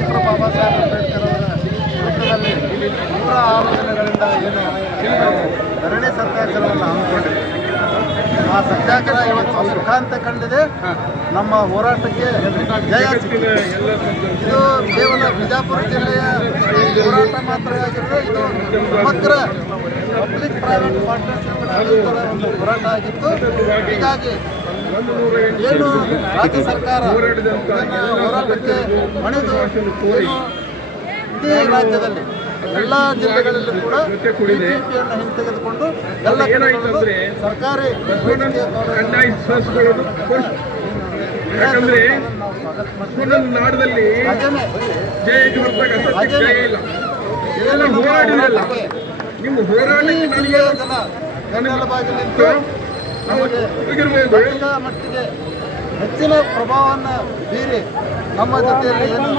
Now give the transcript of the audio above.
Doctor Baba Saheb Ambedkar ಅವರ ವೃತ್ತದಲ್ಲಿ 106 ದಿನಗಳಿಂದ ಏನು ಧರಣಿ ಸತ್ಯಾಗ್ರಹವನ್ನು ಹಮ್ಮಿಕೊಂಡಿದೆ. ಆ ಸತ್ಯಾಗ್ರಹ ಇವತ್ತು ಸುಖಾಂತ ಕಂಡಿದೆ. ನಮ್ಮ ಹೋರಾಟಕ್ಕೆ ಜಯ ಸಿಕ್ಕಿದೆ. ಇದು ಕೇವಲ ಬಿಜಾಪುರ ಜಿಲ್ಲೆಯ ಹೋರಾಟ ಮಾತ್ರ ಆಗಿದ್ದು, ಇದು ಸಮಗ್ರ ಪಬ್ಲಿಕ್ ಪ್ರೈವೇಟ್ ಪಾರ್ಟ್ನರ್ಶಿಪ್ ಒಂದು ಹೋರಾಟ ಆಗಿತ್ತು. ಹೀಗಾಗಿ ಏನು ರಾಜ್ಯ ಸರ್ಕಾರ ಹೋರಾಟಕ್ಕೆ ಮಣಿದು ಇಡೀ ರಾಜ್ಯದಲ್ಲಿ ಎಲ್ಲ ಜಿಲ್ಲೆಗಳಲ್ಲೂ ಕೂಡ ಬಿಜೆಪಿಯನ್ನು ಹಿಂತೆಗೆದುಕೊಂಡು ಎಲ್ಲ ಸರ್ಕಾರಿ ಯಾಕಂದ್ರೆ ನಾಡದಲ್ಲಿ ನಿಮ್ಮ ಬೆನ್ನೆಲುಬಾಗಿ ನಿಂತು ಮಟ್ಟಿಗೆ ಹೆಚ್ಚಿನ ಪ್ರಭಾವವನ್ನು ಬೀರಿ ನಮ್ಮ ಜೊತೆಯಲ್ಲಿ ಏನು